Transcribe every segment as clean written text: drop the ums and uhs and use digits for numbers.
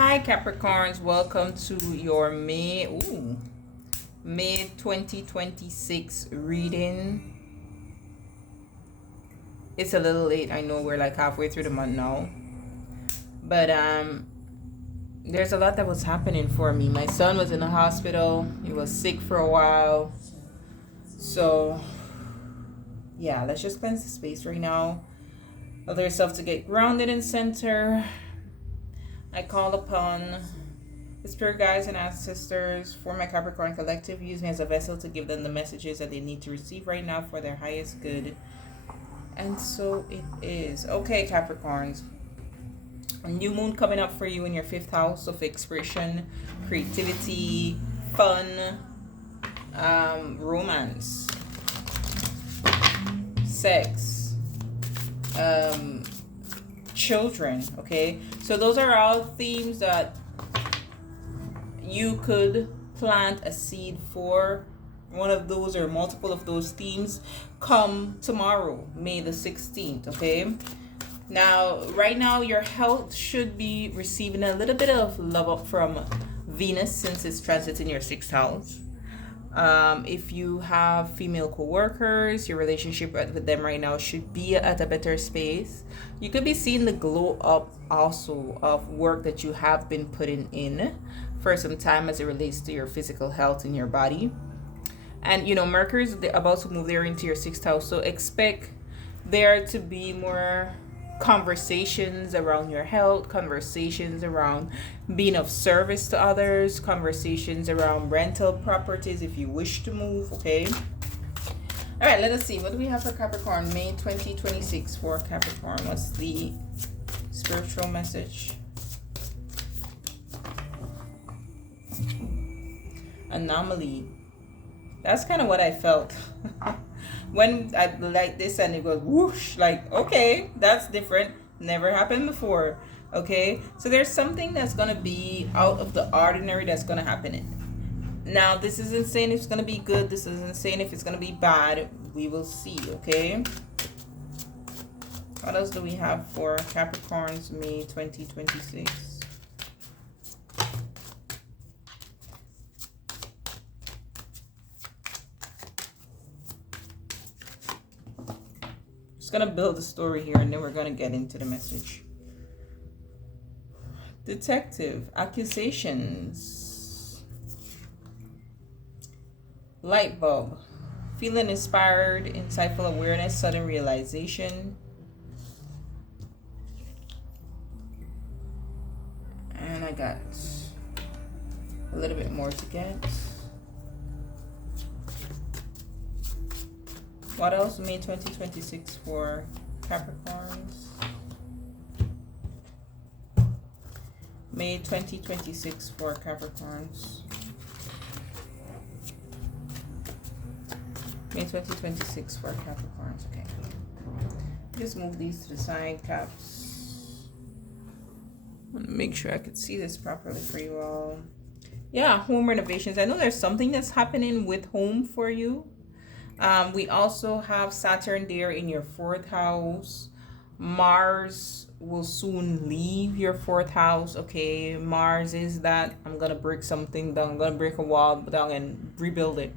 Hi Capricorns, welcome to your May 2026 reading. It's a little late, I know we're like halfway through the month now. But there's a lot that was happening for me. My son was in the hospital. He was sick for a while. So yeah, let's just cleanse the space right now. Allow yourself to get grounded and center. I call upon the spirit guides and ancestors for my Capricorn collective. Use me as a vessel to give them the messages that they need to receive right now for their highest good. And so it is. Okay, Capricorns. A new moon coming up for you in your 5th house of expression, creativity, fun, romance, sex, children. Okay, so those are all themes that you could plant a seed for. One of those or multiple of those themes come tomorrow, May the 16th. Okay, now right now your health should be receiving a little bit of love up from Venus since it's transiting your 6th house. If you have female co-workers, your relationship with them right now should be at a better space. You could be seeing the glow up also of work that you have been putting in for some time as it relates to your physical health in your body. And Mercury is about to move there into your 6th house, so expect there to be more conversations around your health, conversations around being of service to others, conversations around rental properties if you wish to move. Okay, all right, let us see, what do we have for Capricorn May 2026 for Capricorn? What's the spiritual message? Anomaly. That's kind of what I felt when I like this and it goes whoosh, like, okay, that's different, never happened before. Okay, so there's something that's gonna be out of the ordinary that's gonna happen. Now this isn't saying it's gonna be good, this isn't saying if it's gonna be bad. We will see. Okay, what else do we have for Capricorn's May 2026? Gonna build a story here and then we're gonna get into the message. Detective, accusations, light bulb, feeling inspired, insightful awareness, sudden realization, and I got a little bit more to get. What else? May 2026 for Capricorns. May 2026 for Capricorns. May 2026 for Capricorns. Okay. Just move these to the side, Caps. I want to make sure I could see this properly for you all. Yeah, home renovations. I know there's something that's happening with home for you. We also have Saturn there in your 4th house. Mars will soon leave your 4th house. Okay, Mars is that I'm gonna break something down, I'm gonna break a wall down and rebuild it,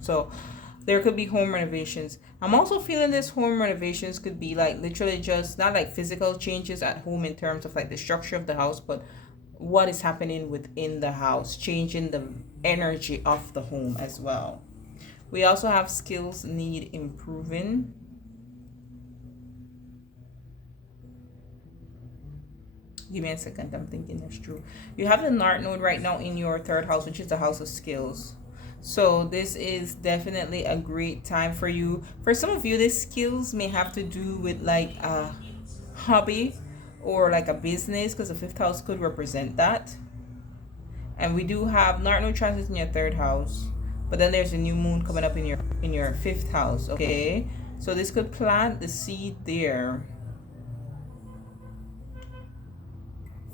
so there could be home renovations. I'm also feeling this home renovations could be like literally just not like physical changes at home in terms of like the structure of the house, but what is happening within the house, changing the energy of the home as well. We also have skills need improving. Give me a second, I'm thinking that's true. You have the North Node right now in your 3rd house, which is the house of skills. So this is definitely a great time for you. For some of you, these skills may have to do with like a hobby or like a business, because the 5th house could represent that. And we do have North Node transit in your 3rd house. But then there's a new moon coming up in your 5th house. Okay, so this could plant the seed there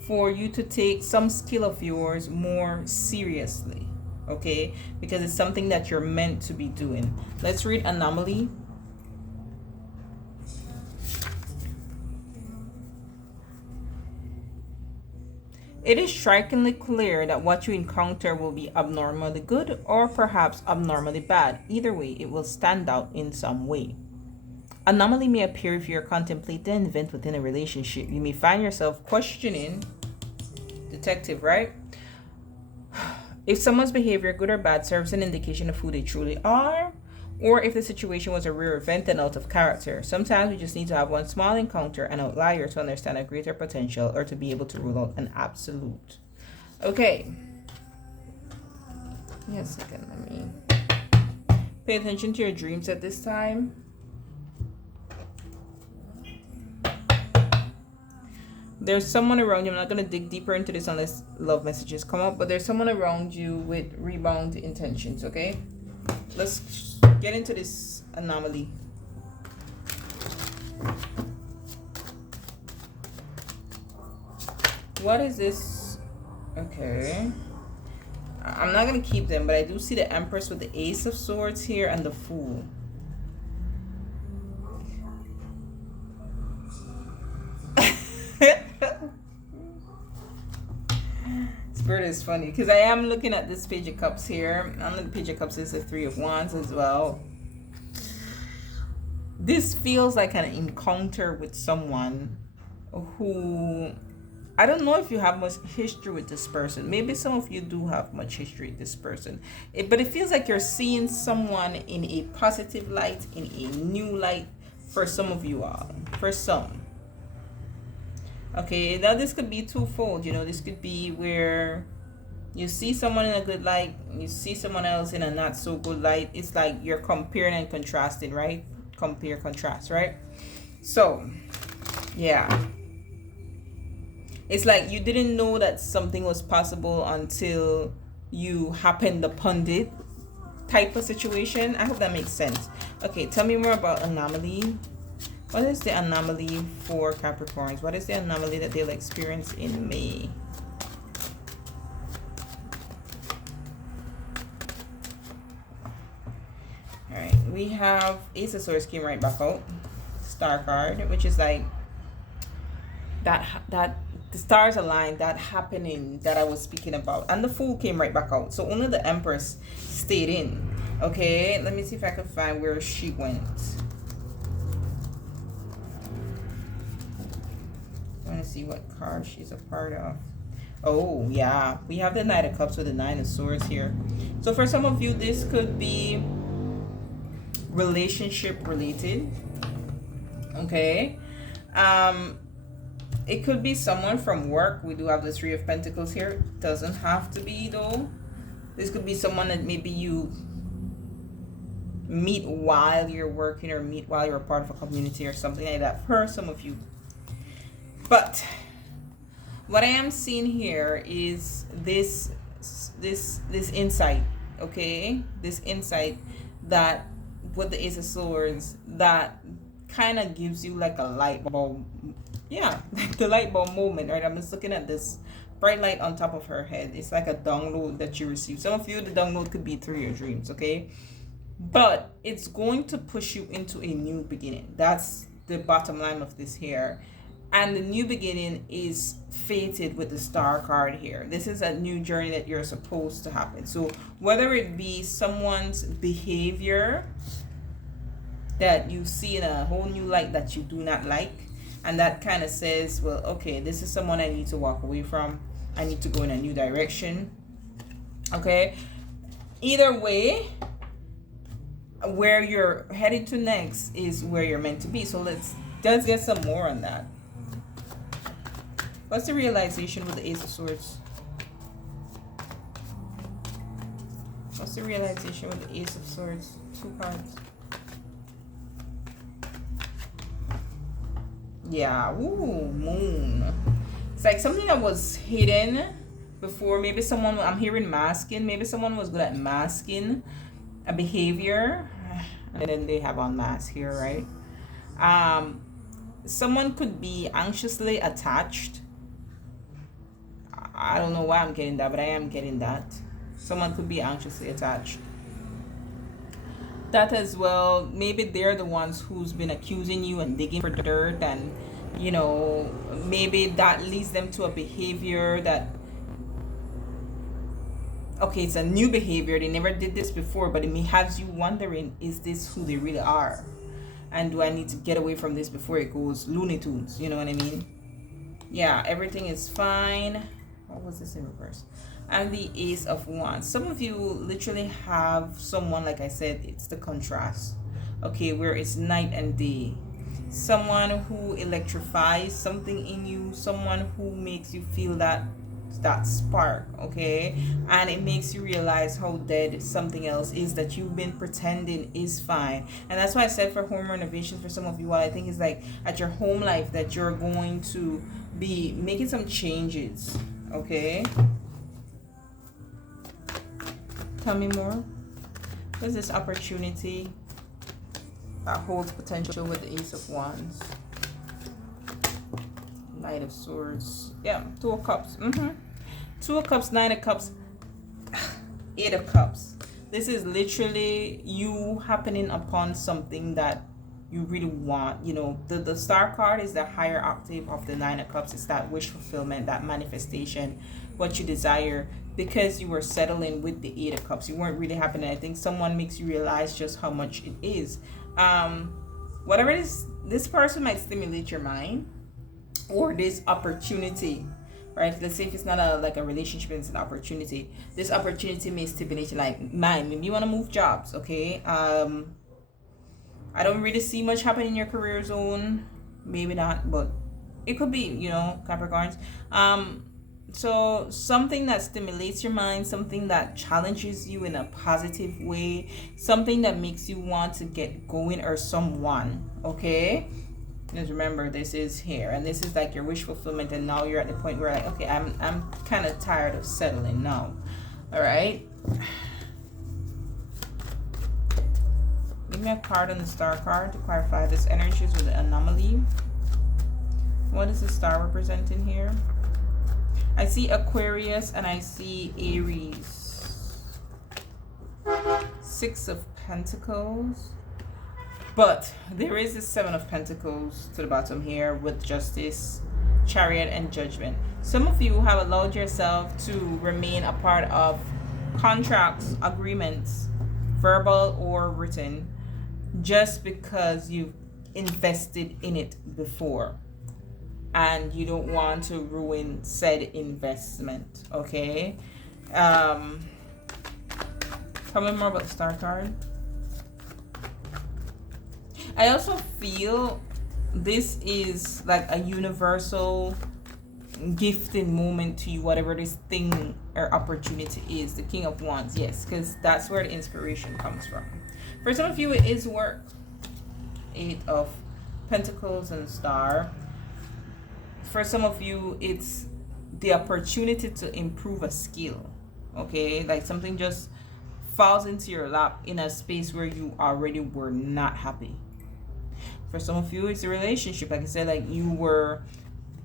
for you to take some skill of yours more seriously. Okay, because it's something that you're meant to be doing. Let's read anomaly. It is strikingly clear that what you encounter will be abnormally good or perhaps abnormally bad. Either way, it will stand out in some way. Anomaly may appear if you're contemplating an event within a relationship. You may find yourself questioning, detective, right? If someone's behavior, good or bad, serves an indication of who they truly are, or if the situation was a rare event and out of character. Sometimes we just need to have one small encounter, an outlier, to understand a greater potential or to be able to rule out an absolute. Okay. Yes, second, let me pay attention to your dreams at this time. There's someone around you. I'm not going to dig deeper into this unless love messages come up, but there's someone around you with rebound intentions, okay? Let's get into this anomaly. What is this? Okay. I'm not going to keep them, but I do see the Empress with the Ace of Swords here and the Fool. Spirit is funny because I am looking at this Page of Cups here. On the Page of Cups is the Three of Wands as well. This feels like an encounter with someone who, I don't know if you have much history with this person. Maybe some of you do have much history with this person. But it feels like you're seeing someone in a positive light, in a new light for some of you all. For some. Okay, now this could be twofold. You know, this could be where you see someone in a good light, you see someone else in a not so good light. It's like you're comparing and contrasting, right? Compare, contrast, right? So, yeah. It's like you didn't know that something was possible until you happened upon it type of situation. I hope that makes sense. Okay, tell me more about anomaly. What is the anomaly for Capricorns? What is the anomaly that they'll experience in May? Alright, we have Ace of Swords came right back out. Star card, which is like that the stars aligned, that happening that I was speaking about. And the Fool came right back out. So only the Empress stayed in. Okay, let me see if I can find where she went. I want to see what card she's a part of. Oh, yeah. We have the Knight of Cups with the Nine of Swords here. So for some of you, this could be relationship related. Okay. It could be someone from work. We do have the Three of Pentacles here. Doesn't have to be, though. This could be someone that maybe you meet while you're working or meet while you're a part of a community or something like that for some of you. But what I am seeing here is this insight, okay? This insight that with the Ace of Swords that kind of gives you like a light bulb. Yeah, like the light bulb moment, right? I'm just looking at this bright light on top of her head. It's like a download that you receive. Some of you, the download could be through your dreams, okay? But it's going to push you into a new beginning. That's the bottom line of this here. And the new beginning is fated with the Star card here. This is a new journey that you're supposed to happen. So whether it be someone's behavior that you see in a whole new light that you do not like, and that kind of says, well, okay, this is someone I need to walk away from. I need to go in a new direction. Okay? Either way, where you're heading to next is where you're meant to be. So let's get some more on that. What's the realization with the Ace of Swords? What's the realization with the Ace of Swords? 2 cards. Yeah, ooh, Moon. It's like something that was hidden before. Maybe someone, I'm hearing masking. Maybe someone was good at masking a behavior. And then they have unmasked here, right? Someone could be anxiously attached. I don't know why I'm getting that, but I am getting that. Someone could be anxiously attached. That as well, maybe they're the ones who's been accusing you and digging for dirt and You know, maybe that leads them to a behavior that, okay, it's a new behavior, they never did this before, but it may have you wondering, is this who they really are, and do I need to get away from this before it goes Looney Tunes? You know what I mean? Yeah, everything is fine. What was this in reverse? And the Ace of Wands. Some of you literally have someone, like I said, it's the contrast, okay, where it's night and day. Someone who electrifies something in you, someone who makes you feel that spark, okay, and it makes you realize how dead something else is that you've been pretending is fine. And that's why I said for home renovations, for some of you, what I think is like at your home life that you're going to be making some changes, okay. Tell me more. There's this opportunity that holds potential with the Ace of Wands. Knight of Swords. Yeah, Two of Cups. Two of Cups, Nine of Cups, Eight of Cups. This is literally you happening upon something that you really want. You know, the Star card is the higher octave of the Nine of Cups. It's that wish fulfillment, that manifestation, what you desire, because you were settling with the Eight of Cups. You weren't really happy, and I think someone makes you realize just how much it is. Whatever it is, this person might stimulate your mind, or this opportunity, right? Let's say if it's not like a relationship, it's an opportunity. This opportunity may stimulate you, like, man, maybe you want to move jobs, okay? I don't really see much happen in your career zone. Maybe not, but it could be, you know, Capricorns. So something that stimulates your mind, something that challenges you in a positive way, something that makes you want to get going, or someone, okay? Just remember, this is here, and this is like your wish fulfillment, and now you're at the point where, like, okay, I'm kind of tired of settling now. All right. Give me a card on the Star card to clarify this energies with the anomaly. What is the Star representing here? I see Aquarius and I see Aries. Six of Pentacles. But there is a Seven of Pentacles to the bottom here with Justice, Chariot, and Judgment. Some of you have allowed yourself to remain a part of contracts, agreements, verbal or written, just because you've invested in it before and you don't want to ruin said investment, okay? Tell me more about the Star card. I also feel this is like a universal gifting moment to you, whatever this thing or opportunity is. The King of Wands, yes, because that's where the inspiration comes from. For some of you, it is work. Eight of Pentacles and Star. For some of you, it's the opportunity to improve a skill, okay? Like something just falls into your lap in a space where you already were not happy. For some of you, it's a relationship. Like I said, like you were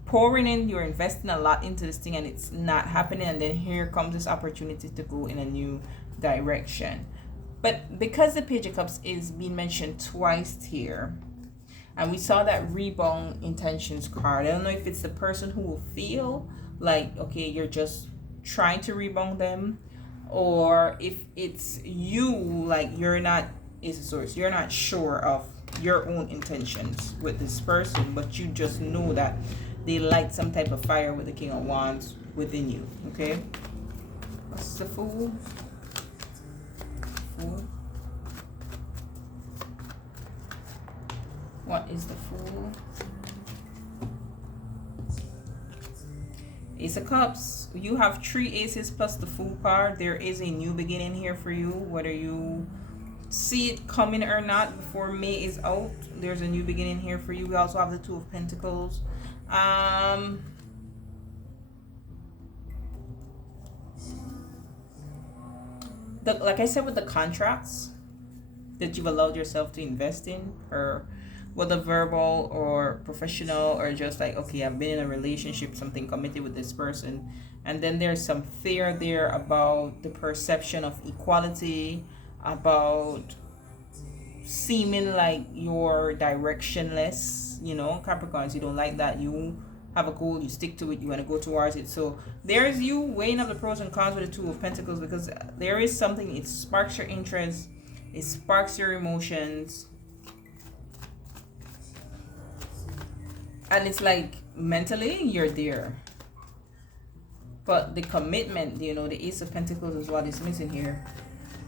pouring in, you're investing a lot into this thing and it's not happening, and then here comes this opportunity to go in a new direction. But because the Page of Cups is being mentioned twice here, and we saw that rebound intentions card, I don't know if it's the person who will feel like, okay, you're just trying to rebound them, or if it's you, like you're not, is a source, you're not sure of your own intentions with this person, but you just know that they light some type of fire with the King of Wands within you, okay? What's the Fool? Fool? What is the Fool? Ace of Cups. You have 3 aces plus the Fool card. There is a new beginning here for you, whether you see it coming or not. Before May is out, there's a new beginning here for you. We also have the Two of Pentacles. Like I said, with the contracts that you've allowed yourself to invest in, or whether verbal or professional, or just like, okay, I've been in a relationship, something committed with this person, and then there's some fear there about the perception of equality, about seeming like you're directionless, you know, Capricorns, you don't like that. You have a goal, you stick to it, you want to go towards it. So there's you weighing up the pros and cons with the Two of Pentacles, because there is something, it sparks your interest, it sparks your emotions, and it's like mentally you're there, but the commitment, you know, the Ace of Pentacles is what is missing here.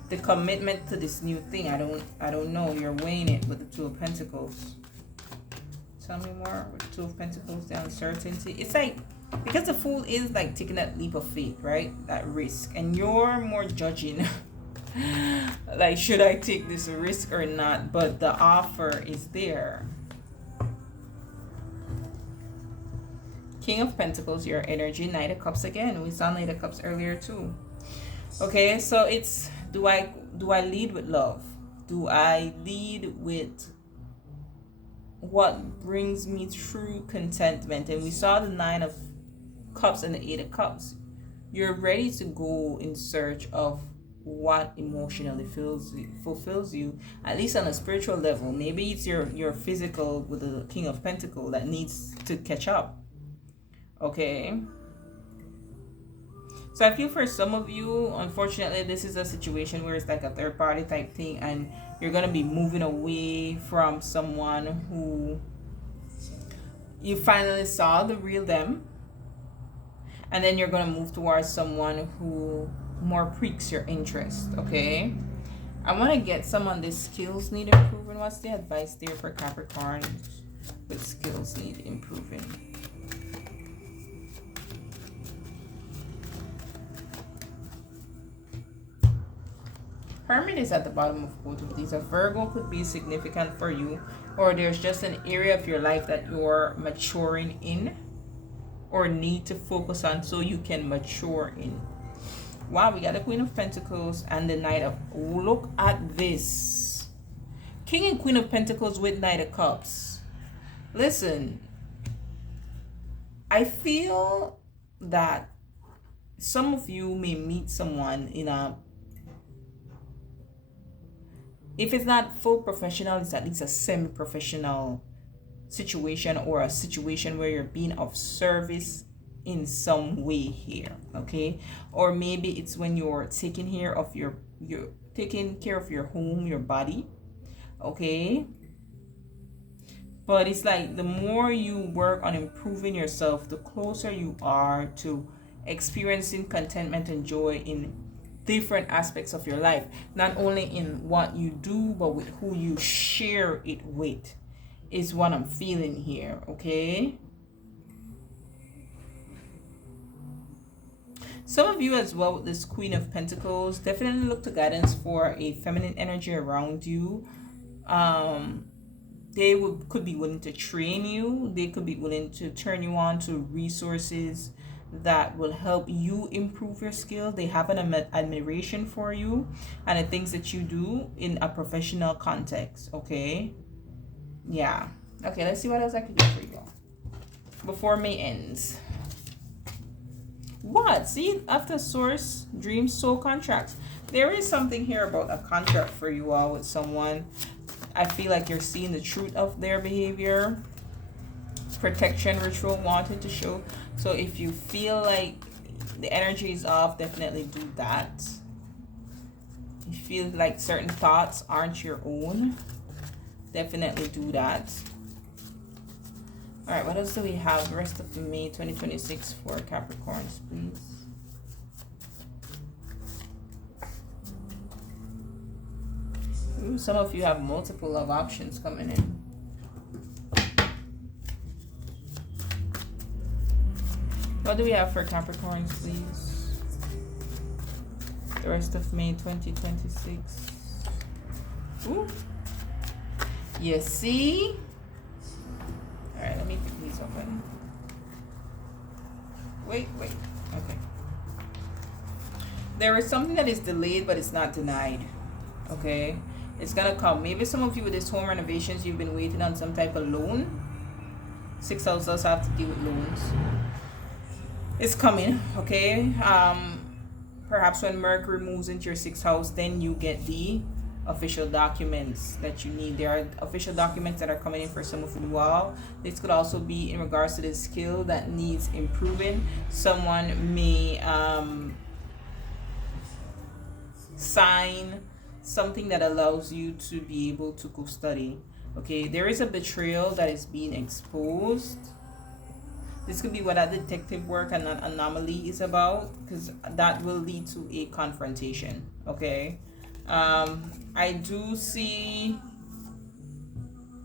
The commitment to this new thing, I don't know, you're weighing it with the Two of Pentacles. Tell me more with the Two of Pentacles, the uncertainty. It's like, because the Fool is like taking that leap of faith, right? That risk. And you're more judging. Like, should I take this risk or not? But the offer is there. King of Pentacles, your energy. Knight of Cups again. We saw Knight of Cups earlier too. Okay, so it's, do I lead with love? Do I lead with what brings me true contentment? And we saw the Nine of Cups and the Eight of Cups. You're ready to go in search of what emotionally fulfills you, at least on a spiritual level. Maybe it's your physical with the King of Pentacles that needs to catch up. Okay, so I feel for some of you, unfortunately, this is a situation where it's like a third party type thing, and you're going to be moving away from someone who you finally saw the real them, and then you're going to move towards someone who more piques your interest. Okay, I want to get some on this skills need improving. What's the advice there for Capricorn with skills need improving? Hermit is at the bottom of both of these. A Virgo could be significant for you, or there's just an area of your life that you're maturing in or need to focus on so you can mature in. Wow, we got the Queen of Pentacles and the Knight of... Look at this. King and Queen of Pentacles with Knight of Cups. Listen, I feel that some of you may meet someone in a... If it's not full professional, it's at least a semi-professional situation, or a situation where you're being of service in some way here, okay? Or maybe it's when you're taking care of you're taking care of your home, your body, okay? But it's like the more you work on improving yourself, the closer you are to experiencing contentment and joy in different aspects of your life, not only in what you do, but with who you share it with, is what I'm feeling here. Okay, some of you as well with this Queen of Pentacles, definitely look to guidance for a feminine energy around you. They could be willing to train you, they could be willing to turn you on to resources that will help you improve your skills. They have an admiration for you and the things that you do in a professional context. Okay, yeah. Okay, let's see what else I can do for you before May ends. What? See, after source, dreams, soul contracts, there is something here about a contract for you all with someone. I feel like you're seeing the truth of their behavior. Protection ritual wanted to show. So if you feel like the energy is off, definitely do that. You feel like certain thoughts aren't your own, definitely do that. All right, what else do we have the rest of May 2026 for Capricorns, please? Ooh, some of you have multiple love options coming in. What do we have for Capricorns, please? The rest of May 2026. Ooh. You see? Alright, let me pick these open. Wait. Okay. There is something that is delayed, but it's not denied. Okay? It's gonna come. Maybe some of you with this home renovations, you've been waiting on some type of loan. 6th house does have to deal with loans. It's coming, okay? Perhaps when Mercury moves into your 6th house, then you get the official documents that you need. There are official documents that are coming in for some of you all. This could also be in regards to the skill that needs improving. Someone may sign something that allows you to be able to go study. Okay, there is a betrayal that is being exposed. This could be what that detective work and that anomaly is about, because that will lead to a confrontation. Okay, I do see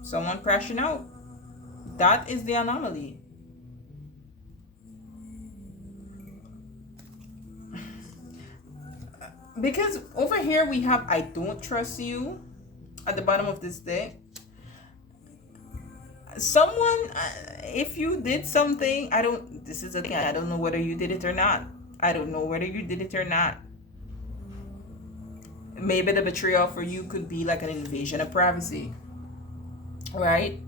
someone crashing out. That is the anomaly. Because over here we have I don't trust you at the bottom of this deck. Someone, if you did something, this is a thing, I don't know whether you did it or not. I don't know whether you did it or not. Maybe the betrayal for you could be like an invasion of privacy, right?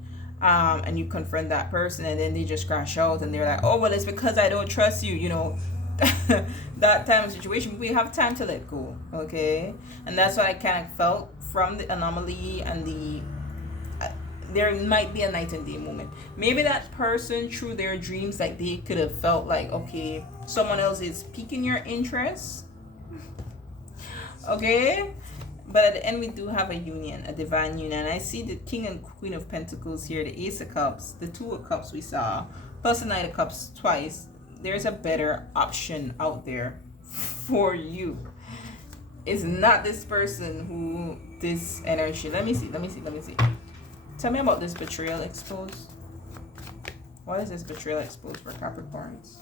And you confront that person and then they just crash out and they're like, oh, well, it's because I don't trust you, you know. That time of situation, we have time to let go. Okay, and that's what I kind of felt from the anomaly and the there might be a night and day moment. Maybe that person through their dreams, like they could have felt like, okay, someone else is piquing your interest. Okay, but at the end we do have a union, a divine union. I see the King and Queen of Pentacles here, the Ace of Cups, the Two of Cups we saw, plus the Knight of Cups twice. There's a better option out there for you. It's not this person who this energy. Let me see. Tell me about this betrayal exposed. What is this betrayal exposed for Capricorns?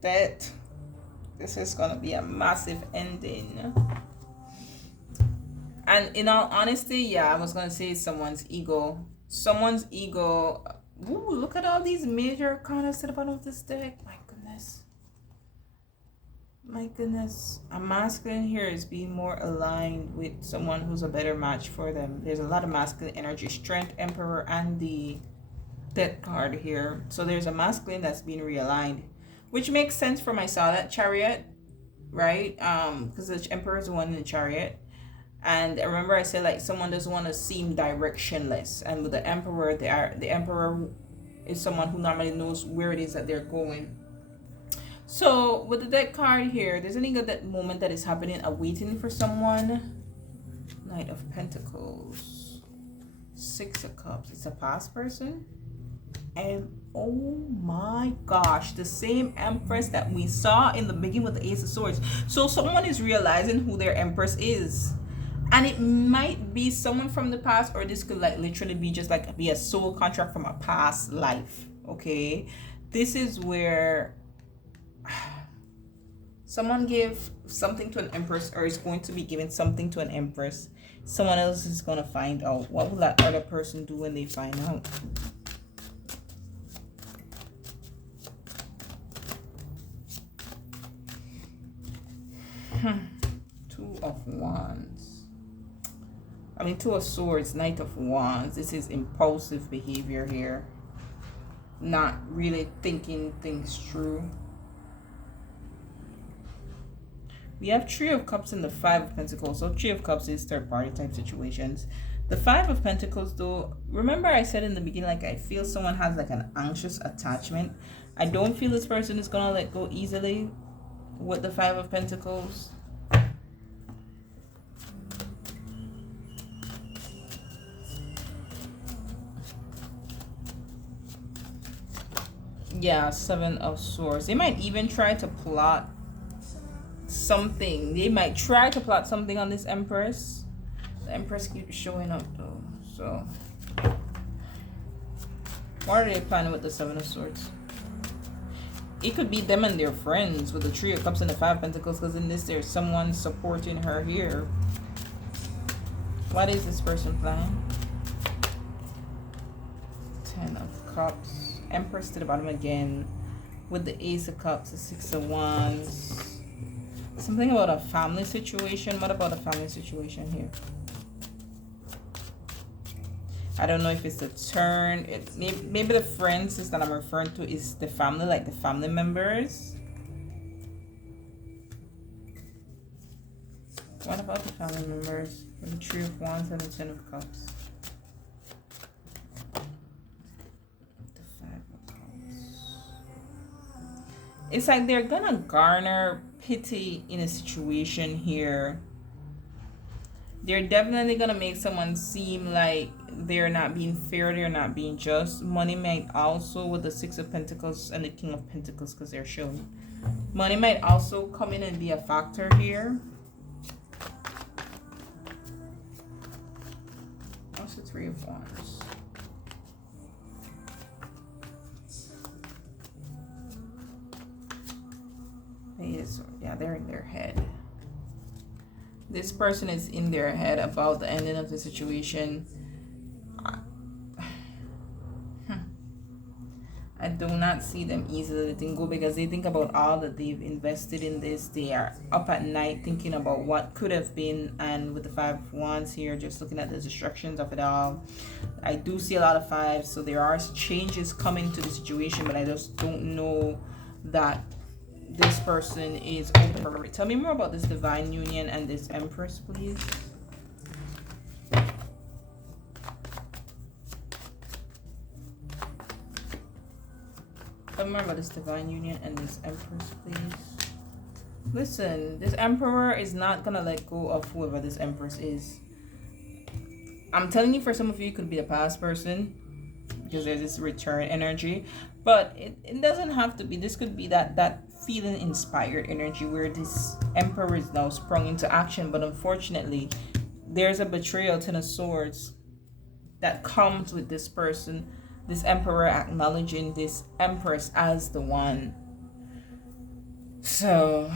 That this is gonna be a massive ending. And in all honesty, yeah, I was gonna say someone's ego. Someone's ego. Ooh, look at all these major arcanas to the bottom of this deck. My goodness. My goodness. A masculine here is being more aligned with someone who's a better match for them. There's a lot of masculine energy. Strength, Emperor, and the Death card here. So there's a masculine that's being realigned, which makes sense for my Natal Chariot, right? Because the Emperor is the one in the Chariot. And I remember I said, like, someone doesn't want to seem directionless. And with the Emperor, the Emperor is someone who normally knows where it is that they're going. So with the deck card here, there's any good that moment that is happening, awaiting for someone. Knight of Pentacles, Six of Cups. It's a past person. And oh my gosh, the same Empress that we saw in the beginning with the Ace of Swords. So someone is realizing who their Empress is. And it might be someone from the past, or this could like literally be just like be a soul contract from a past life. Okay, this is where someone gave something to an Empress, or is going to be giving something to an Empress. Someone else is going to find out. What will that other person do when they find out? Two of Wands. I mean, Two of Swords, Knight of Wands. This is impulsive behavior here. Not really thinking things through. We have Three of Cups and the Five of Pentacles. So Three of Cups is third party type situations. The Five of Pentacles though, remember I said in the beginning, like I feel someone has like an anxious attachment. I don't feel this person is gonna let go easily with the Five of Pentacles. Yeah, Seven of Swords. They might even try to plot something. They might try to plot something on this Empress. The Empress keeps showing up though. So what are they planning with the Seven of Swords? It could be them and their friends with the Three of Cups and the Five of Pentacles, because in this there's someone supporting her here. What is this person planning? Ten of Cups. Empress to the bottom again with the Ace of Cups, the Six of Wands. Something about a family situation. What about a family situation here? I don't know if it's the turn. It maybe the friends that I'm referring to is the family, like the family members. What about the family members? The Three of Wands and the Ten of Cups. The Five of Cups. It's like they're gonna garner pity in a situation here. They're definitely gonna make someone seem like they're not being fair, they're not being just. Money might also, with the Six of Pentacles and the King of Pentacles, because they're showing. Money might also come in and be a factor here. What's the Three of Wands? Yeah, they're in their head. This person is in their head about the ending of the situation. I do not see them easily letting go because they think about all that they've invested in this. They are up at night thinking about what could have been, and with the Five of Wands here, just looking at the distractions of it all. I do see a lot of fives, so there are changes coming to the situation, but I just don't know that this person is open for it. Tell me more about this Divine Union and this Empress, please. Tell me more about this Divine Union and this Empress, please. Listen, this Emperor is not gonna let go of whoever this Empress is. I'm telling you, for some of you, it could be a past person because there's this return energy, but it doesn't have to be. This could be that feeling inspired energy where this Emperor is now sprung into action, but unfortunately there's a betrayal, Ten of Swords, that comes with this person, this Emperor acknowledging this Empress as the one. So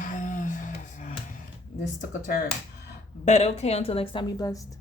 this took a turn, but okay, until next time, be blessed.